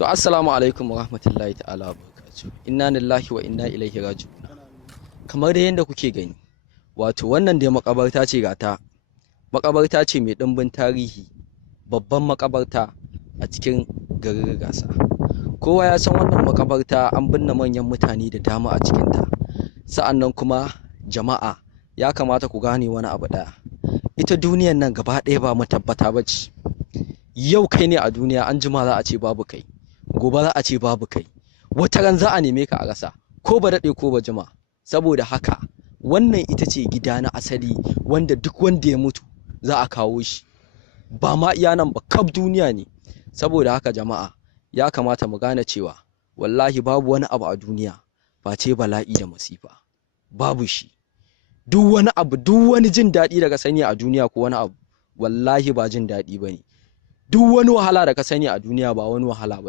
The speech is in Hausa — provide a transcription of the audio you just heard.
To assalamu alaikum wa rahmatullahi ta'ala wa barakatuh. Inna lillahi wa inna ilaihi raji'un. Kamar da yadda kuke gani, wato wannan dai makabarta ce gata. Makabarta ce mai ɗimbin tarihi, babban makabarta a cikin garin Rigasa. Kowa ya san wannan makabarta an binne manyan mutane da dama a cikinta. Sa'annan kuma jama'a ya kamata ku gane wani abu ɗaya. Ita duniyan nan gaba ɗaya ba matabbata ba ce. Yau kai ne a duniya, an jima za a ce babu kai. Gobe za a ce babu kai, wata ran za a neme ka a rasa, ko ba daɗe ko ba jima. Saboda haka wannan ita ce gida na asali wanda duk wanda ya mutu za a kawo shi, ba ma iya nan ba, kaf duniya ne. Saboda haka jama'a ya kamata mu gane cewa wallahi babu wani abu a duniya face bala'i da masifa, babu shi. Duk wani abu, duk wani jin daɗi da ka sani a duniya ko wani abu, wallahi ba jin daɗi ba ne. Duk wani wahala da ka sani a duniya ba wani wahala ba.